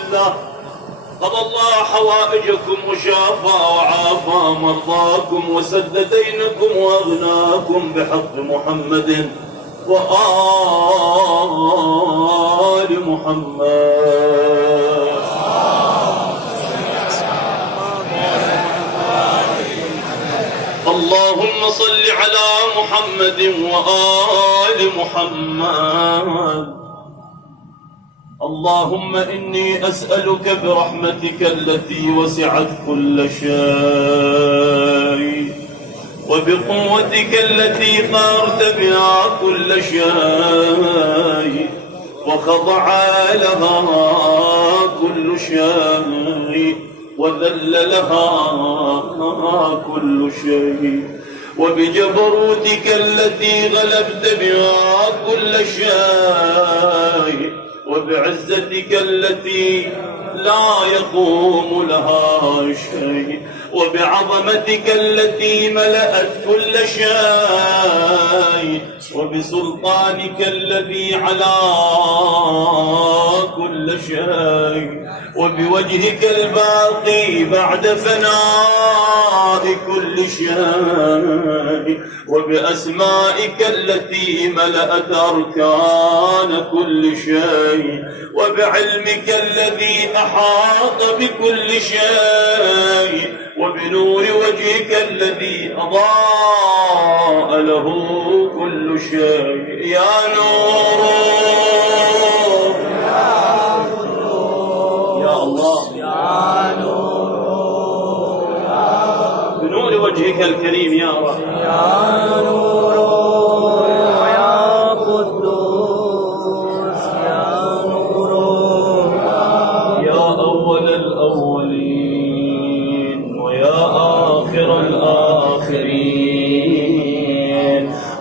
الله. قضى الله حوائجكم وشافى وعافى مرضاكم وسد دينكم وأغناكم بحق محمد وآل محمد. اللهم صل على محمد وآل محمد. اللهم إني أسألك برحمتك التي وسعت كل شيء وبقوتك التي قهرت بها كل شيء وخضع لها كل شيء وذل لها كل شيء وبجبروتك التي غلبت بها كل شيء وبعزتك التي لا يقوم لها شيء وبعظمتك التي ملأت كل شيء وبسلطانك الذي على كل شيء وبوجهك الباقي بعد فناء كل شيء وبأسمائك التي ملأت أركان كل شيء وبعلمك الذي أحاط بكل شيء وبنور وجهك الذي أضاء له كل شيء. يا نور يا الله يا نور بنور وجهك الكريم يا رب. يا نور يا قدوس يا نور يا أول الأولين ويا آخر الآخرين.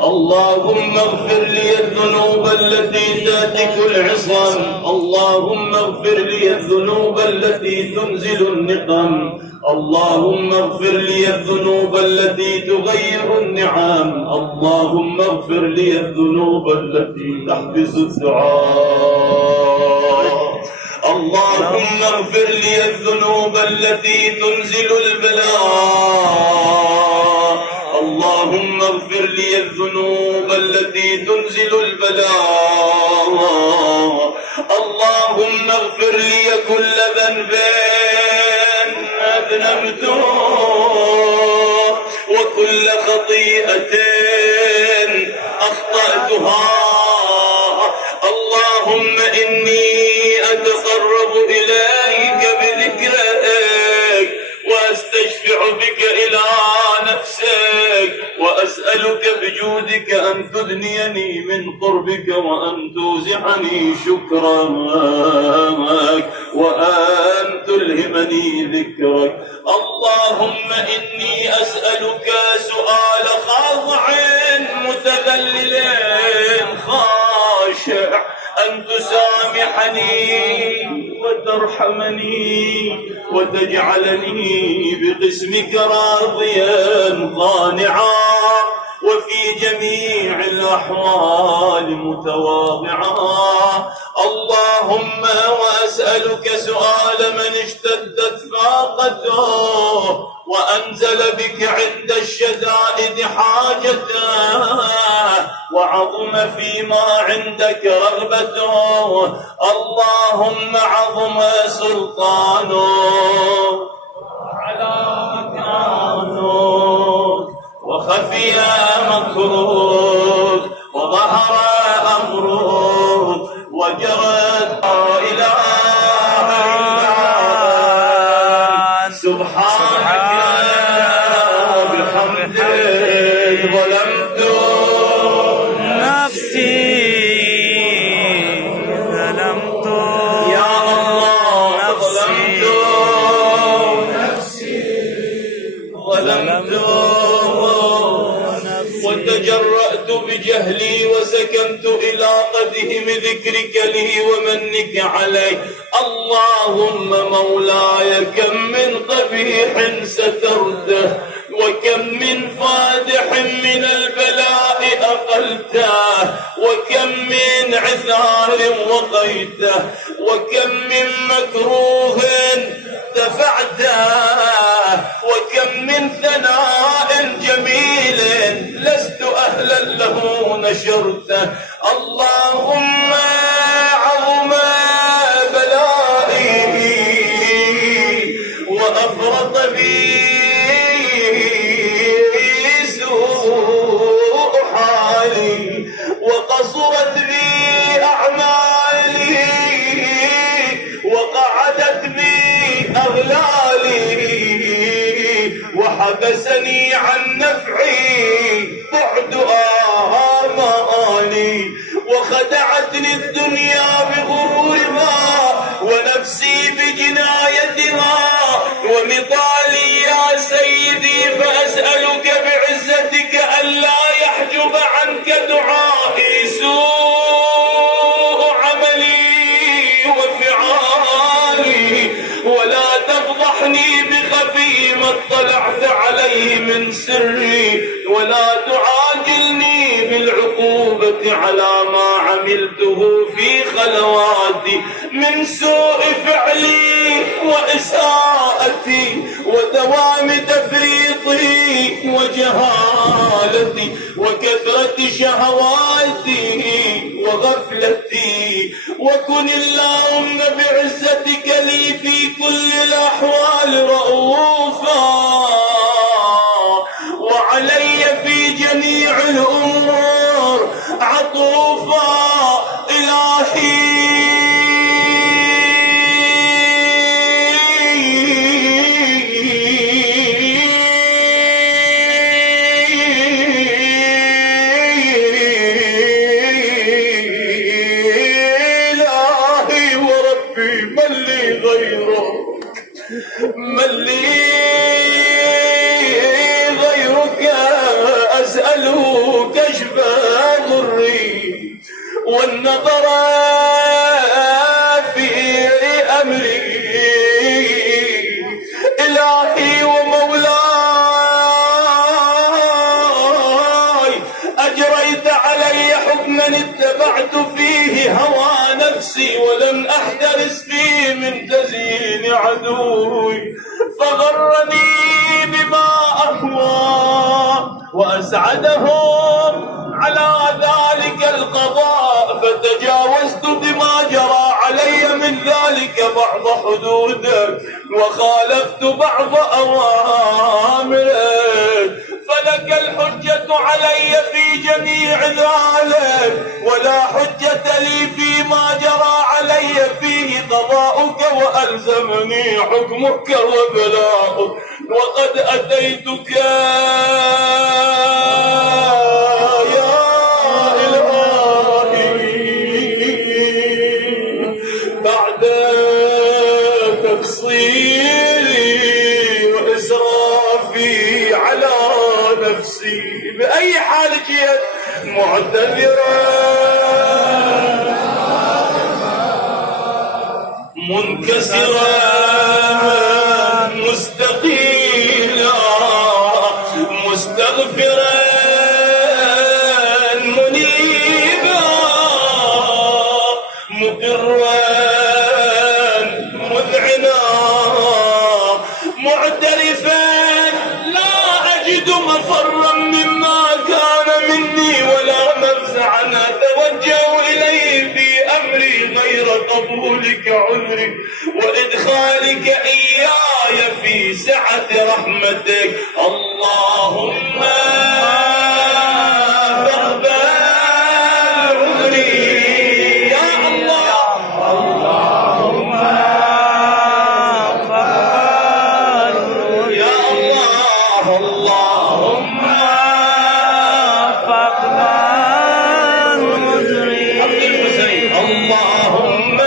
اللهم اغفر لي الذنوب التي تهتك العصام. اللهم اغفر لي الذنوب التي تنزل النقم. اللهم اغفر لي الذنوب التي تغير النعم. اللهم اغفر لي الذنوب التي تحبس الدعاء. اللهم اغفر لي الذنوب التي تنزل البلاء. اللهم اغفر لي الذنوب التي تنزل البلاء. اللهم اغفر لي كل ذنب أذنبته وكل خطيئة أخطأتها. اللهم إني أتقرب إليك بذكرك وأستشفع بك إلى نفسك وأسألك بجودك أن تدنيني من قربك وأن توزعني شكرك وأن تلهمني ذكرك. اللهم إني أسألك سؤال خاضع متذلل خاشع أن تسامحني وترحمني وتجعلني بقسمك راضيا قانعا وفي جميع الأحوال متواضعا. اللهم وأسألك سؤال من اشتدت فاقته وأنزل بك عند الشدائد حاجته وعظم فيما عندك رغبته. اللهم عظم سلطانه على مكانه وخفي مكروه وظهر أمره وجرت لا إله إلا أنت سبحانك وبحمدك ظلمت نفسي ظلمت يا الله ظلمت وتجرأت بجهلي وسكنت إلى قدهم ذكرك لي ومنك علي. اللهم مولاي كم من قبيح سترته وكم من فادح من البلاء عقلته، وكم من عثار وقيته، وكم من مكروه دفعته، وكم من ثناء جميل لست أهلا له نشرته. اللهم عظم بلائي وأفرط بي سوء حالي، وقصرت بي أعمالي، وقعدت بي أغلالي، وحبسني عن نفعي بعد آمالي، وخدعتني الدنيا بغرورها ونفسي بجنايتها ومطالي يا سيدي، فأسألك بعزتك ألا يحجب عنك دعائي سوء عملي وفعالي، ولا تفضحني بخفي ما اطلعت عليه من سري، ولا تعاجلني بالعقوبة على ما عملته في خلواتي من سوء فعلي وإساءتي ودوام تفريطي وجهالتي وكثرة شهواتي وغفلتي. وكن اللهم بعزتك لي في كل الأحوال رؤوفا، وعلي في جميع الأمور عطوفا. إلهي وربي من لي غيرك، من لي غيرك أسأله كشف ضري والنظر في أمري. إلهي ومولاي أجريت علي حكما اتبعت فيه هوى نفسي ولم أحترس فيه من تزيين عدوي، فغرني بما أهوى وأسعدهم على ذلك القضاء، فتجاوزت بما جرى علي من ذلك بعض حدودك وخالفت بعض أوامرك، فلك الحجة علي في جميع ذلك، ولا حجة لي فيما جرى علي فيه قضاؤك وألزمني حكمك وبلاؤك. وقد أتيتك يا إلهي بعد تقصيري وإسرافي على نفسي، بأي حال جئت معتذرا منكسرا مستقيلا مستغفرا منيبا مقرا مذعنا معترفا لا أجد مفرا مما كان مني ولا مفزعا أتوجه إليه في أمري غير قبولك عذري وإدخالك إياي في سعة رحمتك. اللهم فاقبل عذري يا الله، اللهم فاقبل يا الله، اللهم فاقبل عذري اللهم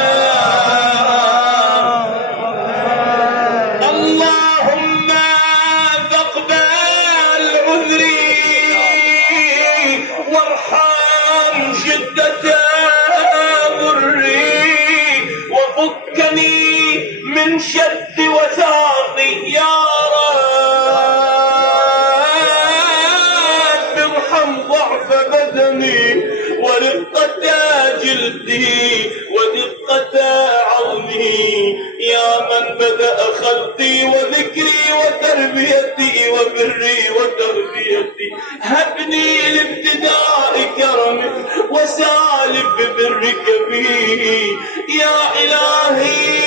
وارحم شدة ضري وفكني من شد وثاقي يا رب، ارحم ضعف بدني من بدأ خلقي وذكري وتربيتي وبري وتربيتي هبني لابتداء كرمك وسالف ببرك بي يا إلهي.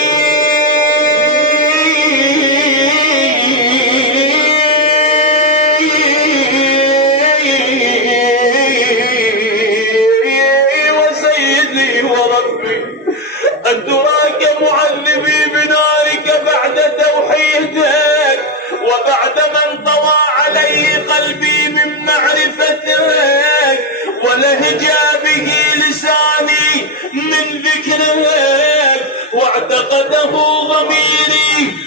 أدراك معذبي بنارك بعد توحيدك وبعد من طوى عليه قلبي من معرفتك ولهجا به لساني من ذكرك واعتقده ضميري